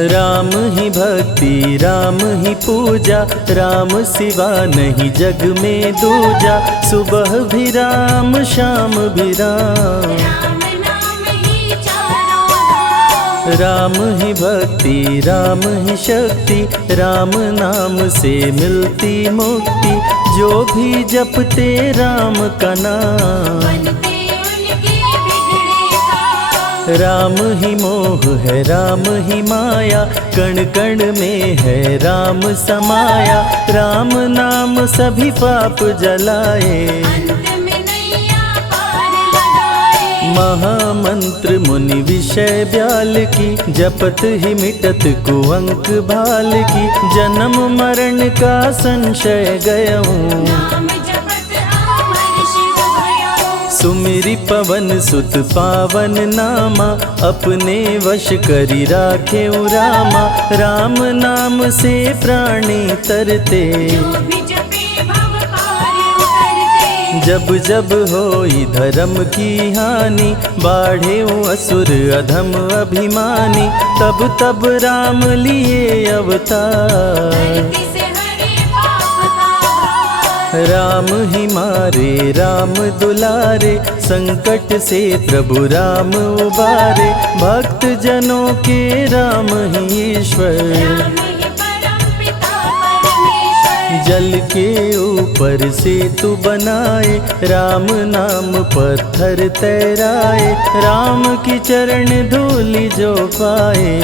राम ही भक्ति राम ही पूजा, राम सिवा नहीं जग में दूजा। सुबह भी राम शाम भी राम, राम ही भक्ति राम ही शक्ति, राम नाम से मिलती मुक्ति। जो भी जपते राम का नाम, राम ही मोह है राम ही माया, कण कण में है राम समाया। राम नाम सभी पाप जलाए, महामंत्र मुनि विषय ब्याल की, जपत ही मिटत कुअंक भाल की। जन्म मरण का संशय गयऊं, सुमिरि पवन सुत पावन नामा। अपने वश करी राखे रामा, राम नाम से प्राणी तरते। जब जब होई धर्म की हानि, बाढ़े असुर अधम अभिमानी। तब तब राम लिए अवतार, राम ही मारे राम दुलारे। संकट से प्रभु राम उबारे, भक्त जनों के राम ही ईश्वर। जल के ऊपर सेतु बनाए, राम नाम पत्थर तैराए। राम की चरण धूलि जो पाए,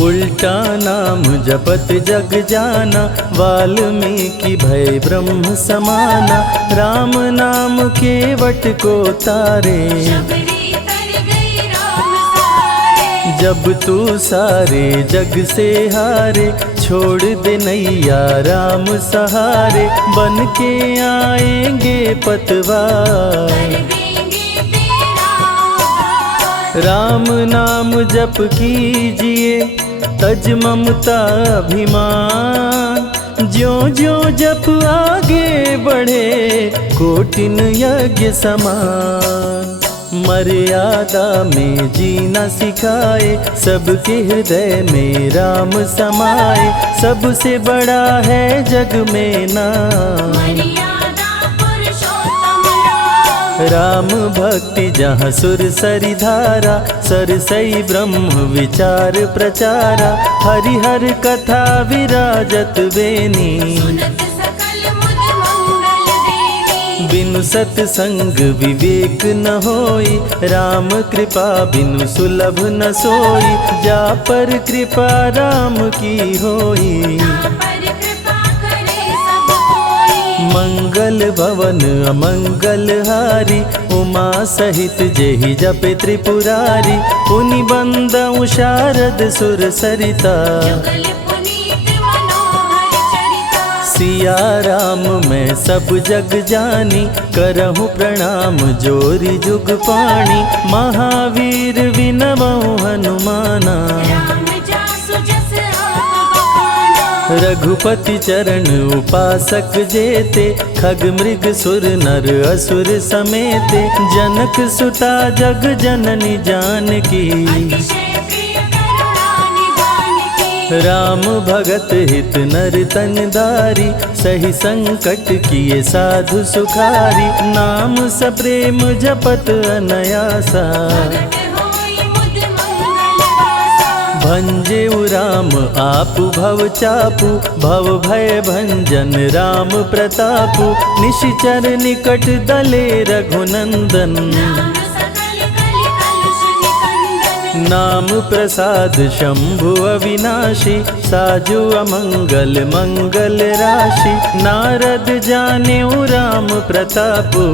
उल्टा नाम जपत जग जाना। वाल्मीकि भय ब्रह्म समाना, राम नाम के वट को तारे। जब तू सारे जग से हारे, छोड़ दे नैया राम सहारे। बन के आएंगे पतवार, राम नाम जप कीजिए तज ममता अभिमान। ज्यों ज्यों जप आगे बढ़े, कोटिन यज्ञ समान। मर्यादा में जीना सिखाए, सबके हृदय में राम समाए। सबसे बड़ा है जग में नाम, राम भक्ति जहाँ सुर सरि धारा। सरसई ब्रह्म विचार प्रचारा, हरिहर कथा विराजत बेनी। बिनु सत्संग विवेक न होई, राम कृपा बिनु सुलभ न सोई। जा पर कृपा राम की होई, मंगल भवन अमंगल हारी। उमा सहित जेहि जपे त्रिपुरारी, पुनि बंदउ शारद सुर सरिता। सिया राम मैं सब जग जानी, करहूँ प्रणाम जोरी जुग पाणी। महावीर विनवऊँ हनुमाना, रघुपति चरण उपासक जेते। खग मृग सुर नर असुर समेते, जनक सुता जग जननी जानकी। राम भगत हित नर तन दारी, सही संकट किए साधु सुखारी। नाम सप्रेम जपत अनयासा, भंजेउ राम आपु भव चापु। भव भय भंजन राम प्रतापु, निशिचर निकट दले रघुनंदन। नाम प्रसाद शंभु अविनाशी, साजु अमंगल मंगल राशि। नारद जानेउ राम प्रतापु,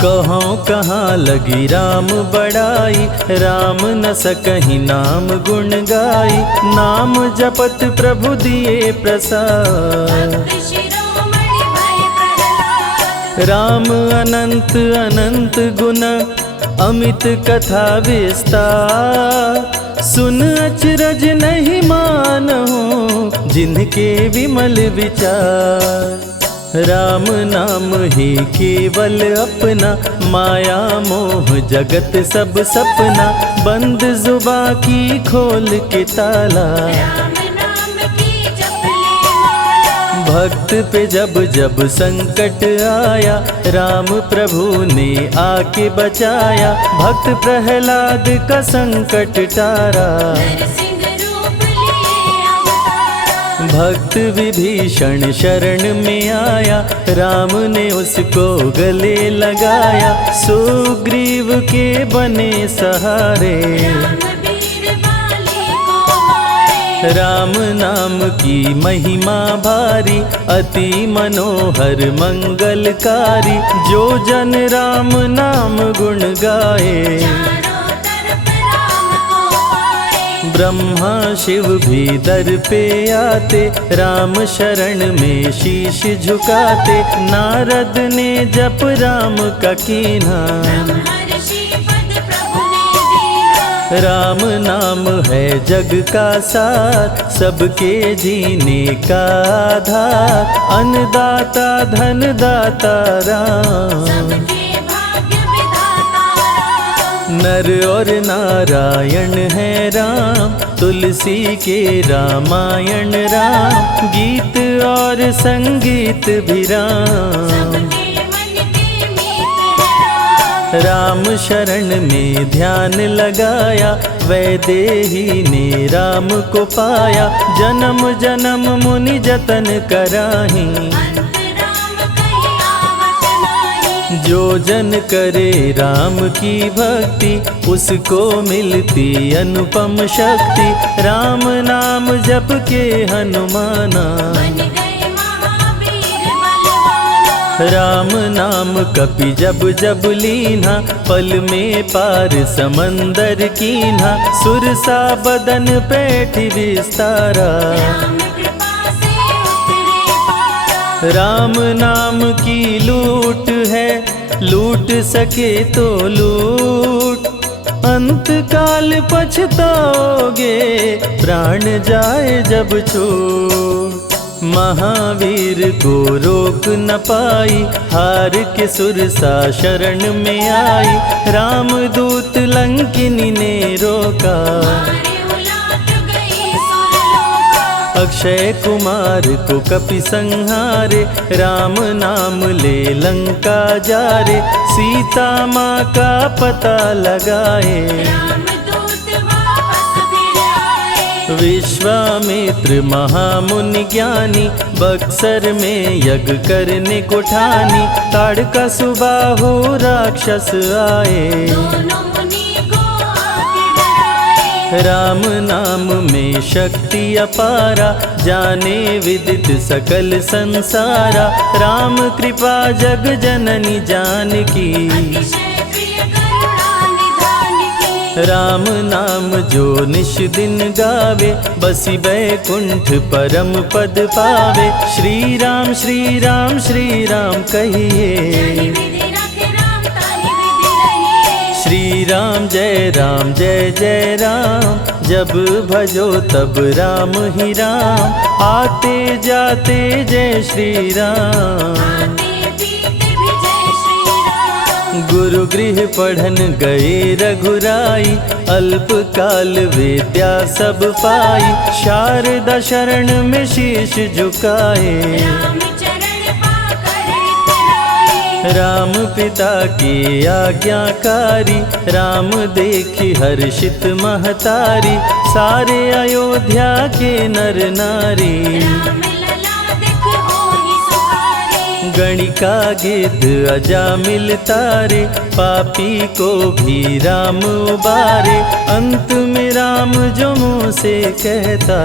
कहाँ कहाँ लगी राम बड़ाई। राम न सकहि नाम गुण गाई, नाम जपत प्रभु दिए प्रसाद। राम अनंत अनंत गुण, अमित कथा विस्तार। सुन अचरज नहीं मानहु, जिनके विमल विचार। राम नाम ही केवल अपना, माया मोह जगत सब सपना, बंद जुबा की खोल के ताला, राम नाम की जप ले माला। भक्त पे जब जब संकट आया, राम प्रभु ने आके बचाया, भक्त प्रहलाद का संकट टारा, नरसिंह रूप लिए अवतारा। भक्त विभीषण शरण में आया, राम ने उसको गले लगाया, सुग्रीव के बने सहारे, राम वीर बाली को मारे। राम नाम की महिमा भारी, अति मनोहर मंगलकारी, जो जन राम नाम गुण गाए, चारों तरफ राम को पाए। ब्रह्मा शिव भी दर पे आते, राम शरण में शीश झुकाते, नारद ने जप राम का कीन्हा, ब्रह्मर्षि पद प्रभु ने दीना। राम नाम है जग का सार, सबके जीने का आधार, अन्नदाता धनदाता राम, सबके भाग्य विधाता राम। नर और नारायण है राम, तुलसी के रामायण राम, गीत और संगीत भी राम, सबके मन के मीत है राम। राम शरण में ध्यान लगाया, वैदेही ने राम को पाया, जन्म जन्म मुनि जतन कराही, अंत राम कहीं आवत नाही। जो जन करे राम की भक्ति, उसको मिलती अनुपम शक्ति, राम नाम जप के हनुमाना, बन गए महावीर बलवाना। राम नाम कपि जब जब लीन्हा, पल में पार समंदर कीन्हा, सुरसा बदन पैठ विस्तारा, राम कृपा से उतरे पारा। राम नाम की लूट है, लूट सके तो लूट, अंत काल पछताओगे, प्राण जाए जब छूट, महावीर को रोक न पाई, हार के सुरसा शरण में आई, रामदूत लंकिनी ने रोका, मारे उलाट गई सुरलोका। अक्षय कुमार को कपि संहारे, राम नाम ले लंका जारे, सीता माँ का पता लगाए, रामदूत वापस फिर आए। विश्वामित्र महामुनि ज्ञानी, बक्सर में यज्ञ करने को ठानी, ताड़का सुबाहु राक्षस आए, दोनों मुनि को आके डराए। राम नाम में शक्ति अपारा, जाने विदित सकल संसारा, राम कृपा जग जननी जानकी, अतिशय प्रिय करुणा निधान की। राम नाम जो निश दिन गावे, बसी बैकुंठ परम पद पावे, श्री राम श्री राम श्री राम जानि कहिए, विधि रखे राम ताहि विधि रहिए। श्री राम जय जय राम, जब भजो तब राम ही राम, आते जाते जय श्री राम, आते पीते भी जय श्री राम। गुरु गृह पढ़न गए रघुराई, अल्प काल विद्या सब पाई, शारदा शरण में शीश झुकाए, राम चरण पाकर इतराए। राम पिता की आज्ञाकारी, राम देखी हर्षित महतारी, सारे अयोध्या के नर नारी, राम लला दिख होहि सुखारे। गणिका गिद्ध अजामिल तारे, पापी को भी राम उबारे, अंत में राम जो मुँह से कहता,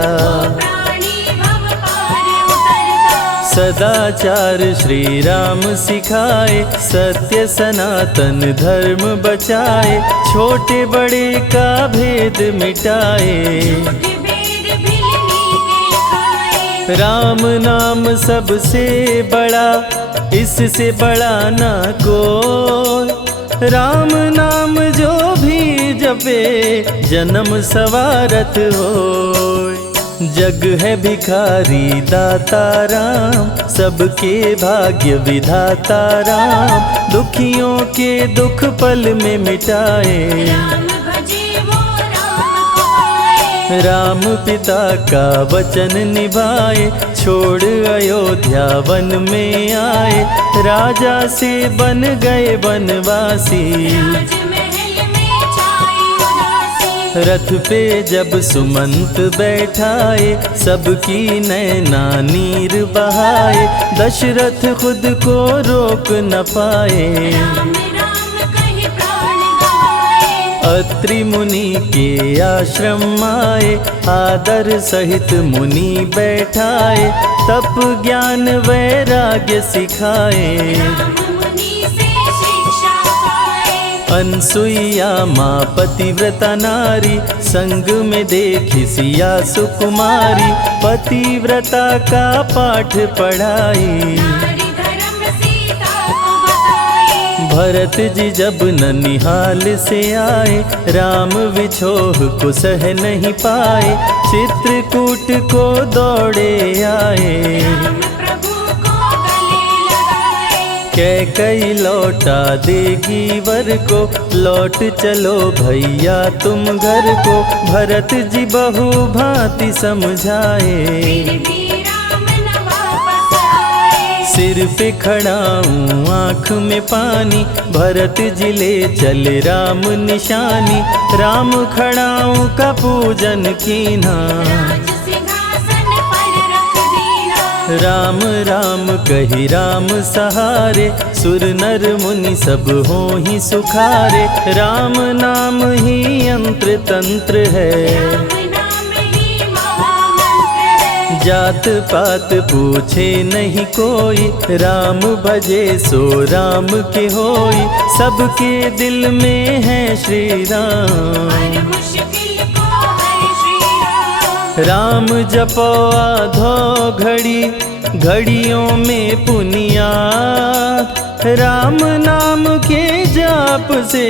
प्राणी भव पार उतरता। सदाचार श्री राम सिखाए, सत्य सनातन धर्म बचाए, छोटे बड़े का भेद मिटाए, झूठ भेद भिलनी के खाए। राम नाम सबसे बड़ा, इससे बड़ा ना कोई, राम नाम जो भी जपे, जन्म सवारत होय, जग है भिखारी दाता राम, सबके भाग्य विधाता राम, दुखियों के दुख पल में मिटाए। राम भजे वो राम को पाए। राम पिता का वचन निभाए, छोड़ अयोध्या वन में आए, राजा से बन गए वनवासी। राजमहल में छाई उदासी। रथ पे जब सुमंत बैठाए, सबकी नैना नीर बहाए, दशरथ खुद को रोक न पाए। राम राम कहि प्राण गवाए। अत्रि मुनि के आश्रम आए, आदर सहित मुनि बैठाए, तप ज्ञान वैराग्य सिखाए। राम मुनि से शिक्षा पाए। अनसुईया माँ पतिव्रता नारी, संग में देखी सिया सुकुमारी, पतिव्रता का पाठ पढ़ाई। नारी धर्म सीता को बताए। भरत जी जब ननिहाल से आए, राम विछोह को सह नहीं पाए, चित्रकूट को दौड़े आए। राम प्रभु को गले लगाए। कैकई लौटा देगी वर को, लौट चलो भैया तुम घर को, भरत जी बहु भांति समझाए। फिर भी राम न वापस आए। सिर पे खड़ाऊं आँख में पानी, भरत जी ले चले राम निशानी, राम खड़ाऊं का पूजन कीना। राज सिंहासन पर रख दीना। राम राम कही राम सहारे, सुर नर मुनि सब हो ही सुखारे, राम नाम ही यंत्र तंत्र है। राम नाम ही महामंत्र है। जात पात पूछे नहीं कोई, राम भजे सो राम के होई, सबके दिल में है श्री राम। हर मुश्किल को हर श्री राम। राम जपो आधो घड़ी, घड़ियों में पुनियात, राम नाम के जाप से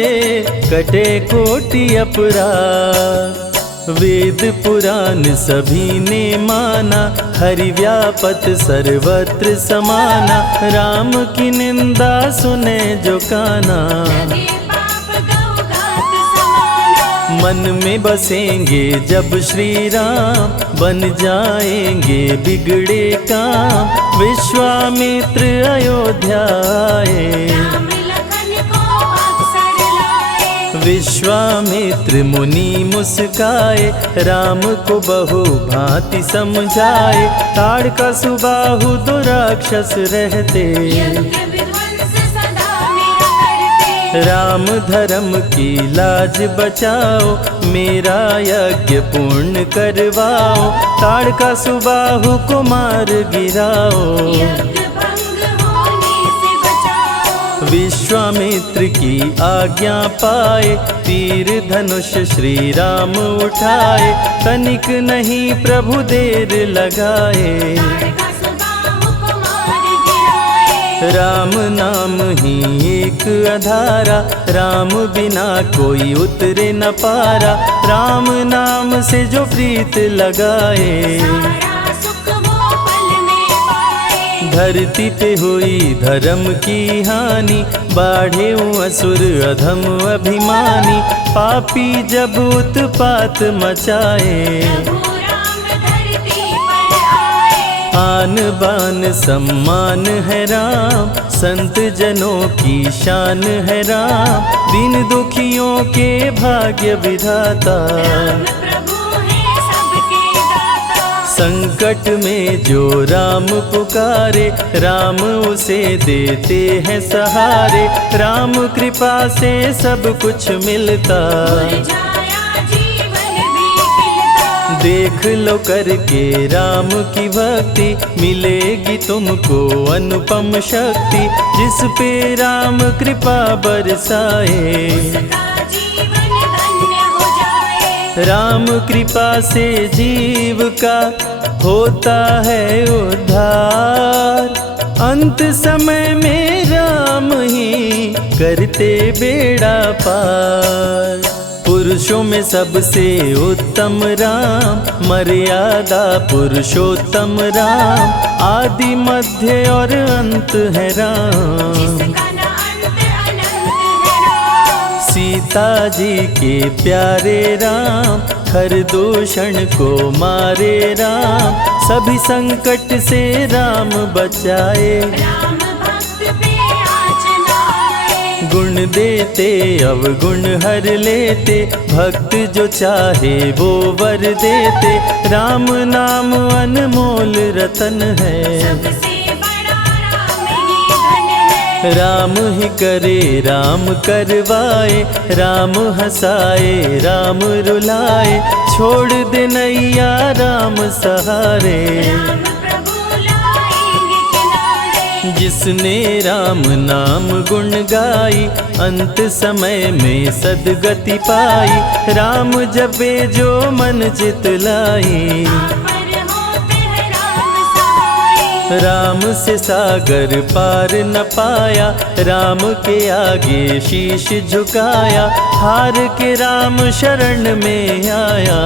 कटे कोटि अपराध। वेद पुराण सभी ने माना, हरि व्यापत सर्वत्र समाना, राम की निंदा सुने जो काना। लगे पाप गौ घात समाना। मन में बसेंगे जब श्री राम, बन जाएंगे बिगड़े काम, विश्वामित्र अयोध्या आए। राम लखन को अवसर लाए। विश्वामित्र मुनि मुस्काए, राम को बहु भांति समझाए, ताड़का सुबाहु दो राक्षस रहते, यज्ञ विध्वंस सदा मेरा करते। राम धर्म की लाज बचाओ, मेरा यज्ञ पूर्ण करवाओ, ताड़का सुबाहु को मार गिराओ। यज्ञ भंग होने से बचाओ। विश्वामित्र की आज्ञा पाए, तीर धनुष श्री राम उठाए, तनिक नहीं प्रभु देर लगाए। ताड़का सुबाहु को मार गिराए। राम नाम ही एक आधारा, राम बिना कोई उतरे न पारा, राम नाम से जो प्रीत लगाए। सारा सुख वो पल में पाए। धरती पे हुई धर्म की हानि, बाढ़े असुर अधम अभिमानी, पापी जब उत्पात मचाए। प्रभु राम धरती पर आए। आन बान सम्मान है राम, संत जनों की शान है राम, दीन दुखियों के भाग्य विधाता। राम प्रभु है सबके दाता। संकट में जो राम पुकारे, राम उसे देते हैं सहारे, राम कृपा से सब कुछ मिलता। मुरझाया जीवन भी खिलता। देख लो करके राम की भक्ति, मिलेगी तुमको अनुपम शक्ति, जिस पे राम कृपा बरसाए। उसका जीवन धन्य हो जाए। राम कृपा से जीव का होता है उद्धार, अंत समय में राम ही करते बेड़ा पार। पुरुषों में सबसे उत्तम राम, मर्यादा पुरुषोत्तम राम, आदि मध्य और अंत है राम। जिसका न अंत अनंत है राम। सीता जी के प्यारे राम, हर दूषण को मारे राम, सभी संकट से राम बचाए। राम भक्त पे आँच न आए। गुण देते अवगुण हर लेते, भक्त जो चाहे वो वर देते। राम नाम अनमोल रतन है, सबसे बड़ा राम ही धन है। राम ही करे राम करवाए, राम हंसाए राम रुलाए, छोड़ दे नैया राम सहारे। राम प्रभु लाएंगे किनारे। जिसने राम नाम गुण गाई, अंत समय में सदगति पाई। राम जपे जो मन चित लाई, पर होते हैं राम सहाय। राम से सागर पार न पाया, राम के आगे शीश झुकाया। हार के राम शरण में आया,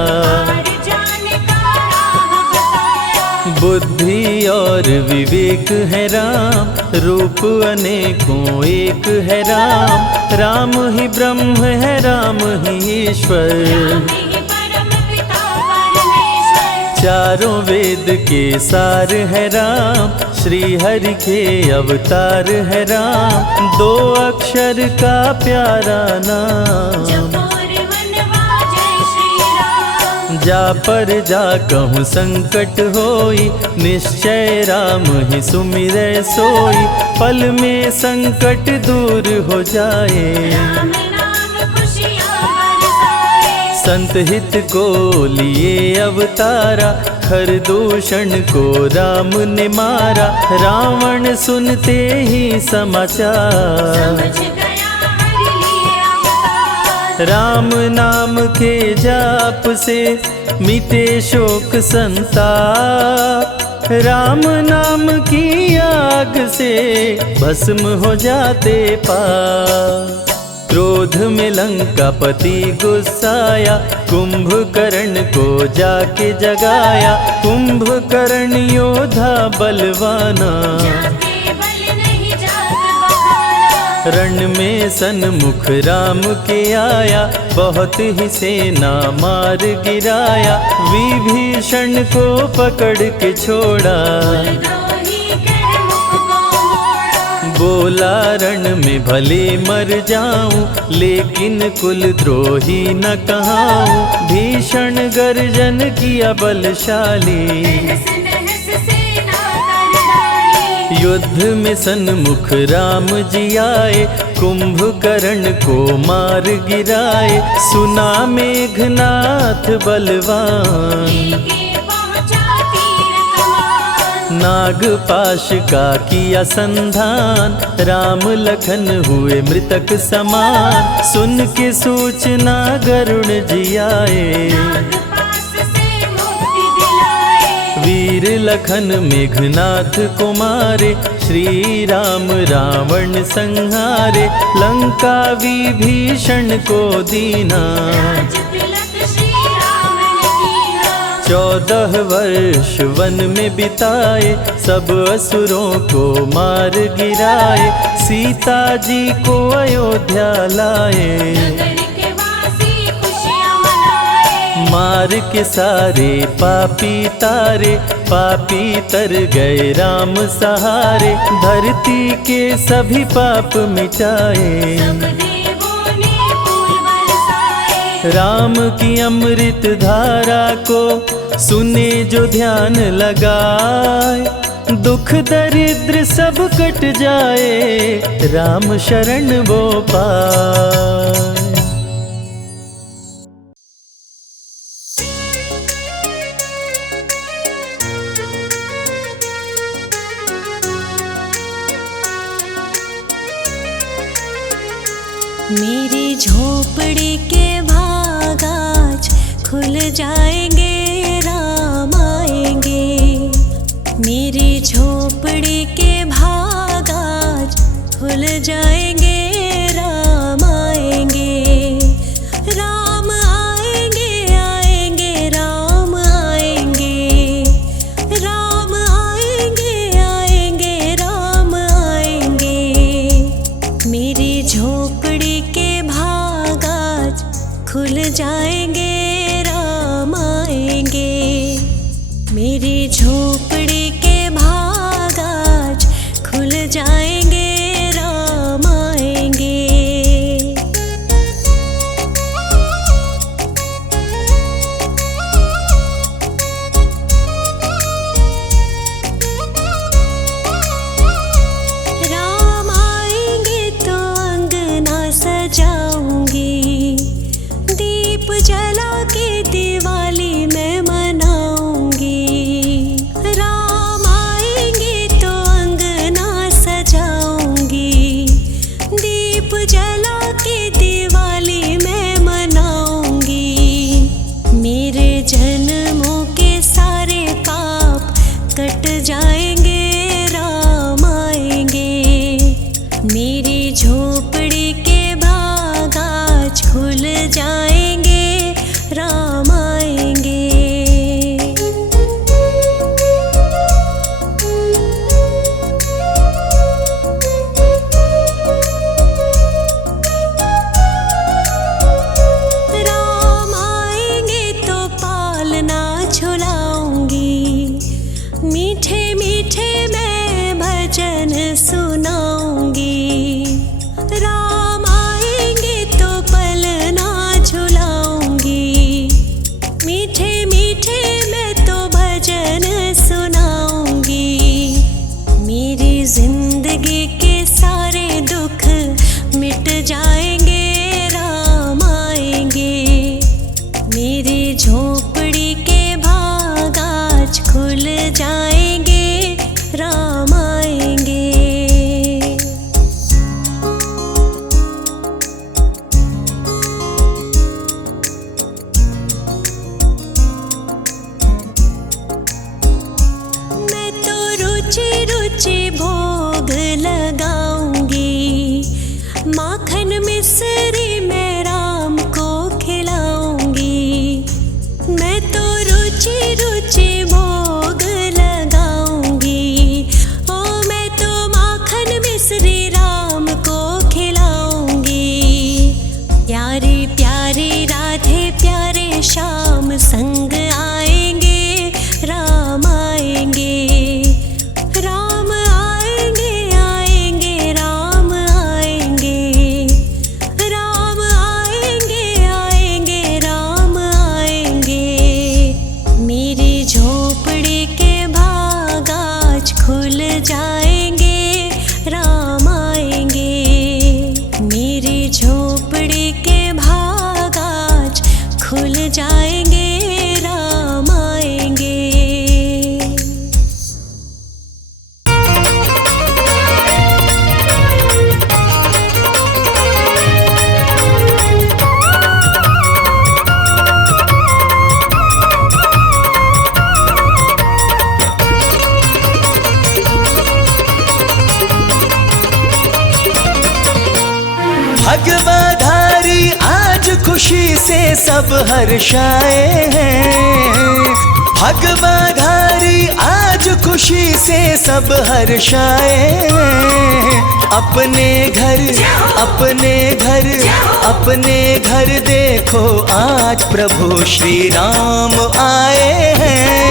हार जाने का राह बताया। बुद्धि और विवेक है राम, रूप अनेकों एक है राम। राम ही ब्रह्म है राम ही ईश्वर, राम ही परम पिता परमेश्वर। चारों वेद के सार है राम, श्री हरि के अवतार है राम। दो अक्षर का प्यारा नाम, जपोर वनवा जय श्री राम। जा पर जा कहूँ संकट होई, निश्चय राम ही सुमिरै सोई। पल में संकट दूर हो जाए, राम नाम खुशियाँ बरसाए। संत हित को लिए अवतारा, हर दूषण को राम ने मारा। रावण सुनते ही समाचार, समझ गया हरि लिए अवतार। राम नाम के जाप से मिटे शोक संताप। राम नाम की आग से भस्म हो जाते पाप। क्रोध में लंकापति गुस्साया, कुंभकर्ण को जाके जगाया। कुंभकर्ण योद्धा बलवाना, जाके बल नहीं जाग बहाना। रण में सन्मुख राम के आया, बहुत ही सेना मार गिराया। विभीषण को पकड़ के छोड़ा, द्रोही कर मुख को मोड़ा। बोला रण में भले मर जाऊं, लेकिन कुल द्रोही न कहाऊं। भीषण गर्जन किया बलशाली, तहस नहस सेना कर डाली। युद्ध में सन्मुख राम जी आए, कुंभकर्ण को मार गिराए। सुना मेघनाथ बलवान, लेके पहुँचा तीर कमान। नागपाश का किया संधान, राम लखन हुए मृतक समान। सुन के सूचना गरुण जी आए, नागपाश से मुक्ति दिलाए। वीर लखन मेघनाथ को मारे। श्री राम रावण संहारे, लंका विभीषण को दीना। राज तिलक श्री राम ने कीना। 14 वर्ष वन में बिताए, सब असुरों को मार गिराए। सीता जी को अयोध्या लाए, नगर के वासी खुशियाँ मनाए। मार के सारे पापी तारे। पापी तर गए राम सहारे, धरती के सभी पाप मिटाए। सब देवों ने फूल बरसाए। राम की अमृत धारा को सुने जो ध्यान लगाए। दुख दरिद्र सब कट जाए, राम शरण वो पाए। मेरी झोपड़ी के भाग आज खुल जाएंगे, राम आएंगे। मेरी झोपड़ी के भाग आज खुल जाएंगे, राम आएंगे। राम खुल जाएंगे, राम आएंगे। मेरी झोपड़ी के भाग आज खुल जाएंगे, राम आएंगे। राम आएंगे तो अंगना सजाऊंगी, दीप जला के दिवाली मैं मनाऊंगी। राम आएंगे तो अंगना सजाऊंगी, दीप जला के दिवाली मैं मनाऊंगी। मेरे जन्मों के सारे पाप कट जाएंगे, राम आएंगे। मेरी झोपड़ी के भाग आज खुल जाएंगे, राम आएंगे। राम आएंगे तो पालना झुलाऊंगी, मीठे मीठे मैं भजन सुनाऊंगी। राम आएंगे तो पलना झुलाऊंगी, मीठे मीठे मैं तो भजन सुनाऊंगी। मेरी जिंदगी के सारे दुख मिट जाएंगे, राम आएंगे। मेरी झोपड़ी के भाग आज खुल जाएंगे, राम आएंगे। मैं तो रुचि रुचि भोग लगाऊंगी, माखन मिश्री मैं राम को खिलाऊंगी। मैं तो रुचि रुचि भोग लगाऊंगी, ओ मैं तो माखन मिश्री राम को खिलाऊंगी। प्यारे प्यारे राधे प्यारे श्याम संग आएंगे, राम आएंगे। राम आएंगे आएंगे राम आएंगे, राम आएंगे आएंगे राम आएंगे। मेरी झोपड़ी के भाग आज खुल जाएंगे, राम आएंगे। मेरी झोपड़ी के भाग आज खुल जाएंगे, राम आएंगे। भगवाधारी आज खुशी से सब हर्षाए हैं। भगवाधारी आज खुशी से सब हर्षाए हैं। अपने घर अपने घर अपने घर देखो आज प्रभु श्री राम आए हैं।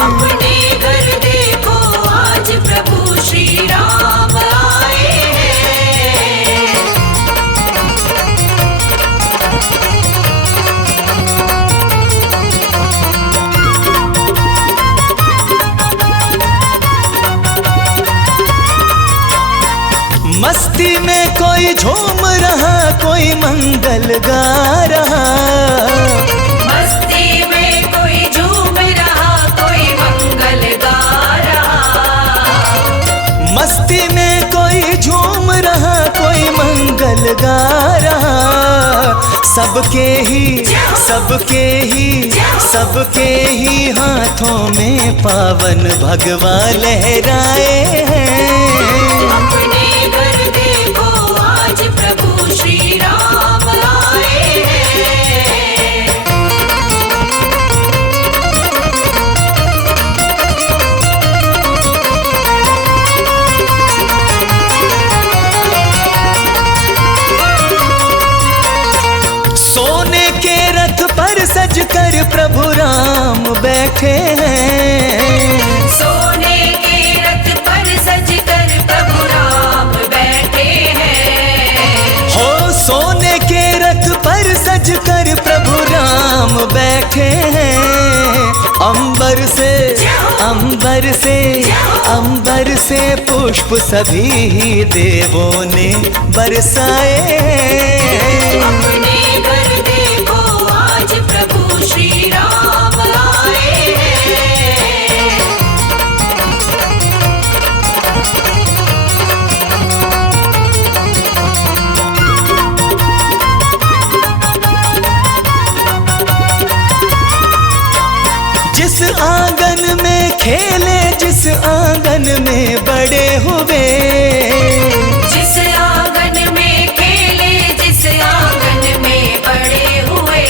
अपने घर देखो आज प्रभु श्री राम आए हैं। मस्ती में कोई झूम रहा, कोई मंगल गा रहा। मस्ती में कोई झूम रहा, कोई मंगल गा रहा। मस्ती में कोई झूम रहा, कोई मंगल गा रहा। सबके ही हाथों में पावन भगवा लहराए हैं। अपने घर देखो आज प्रभु श्री राम आए हैं। सोने पर सज कर प्रभु राम बैठे हैं। सोने के रथ पर सज कर प्रभु राम बैठे हैं। हो सोने के रथ पर सज कर प्रभु राम बैठे हैं। अंबर से अंबर से अंबर से पुष्प सभी देवों ने बरसाए। अपने घर देखो आज प्रभु श्री राम आए हैं। जिस आंगन में खेले, जिस आंगन में बड़े हुए, जिस आंगन में खेले, जिस आंगन में बड़े हुए,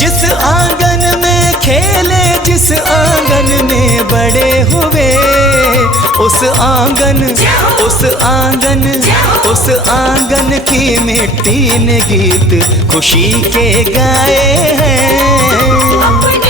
जिस आंगन में खेले, जिस आंगन में बड़े हुए, उस आंगन उस आंगन उस आंगन की मिट्टी ने गीत खुशी के गाए हैं।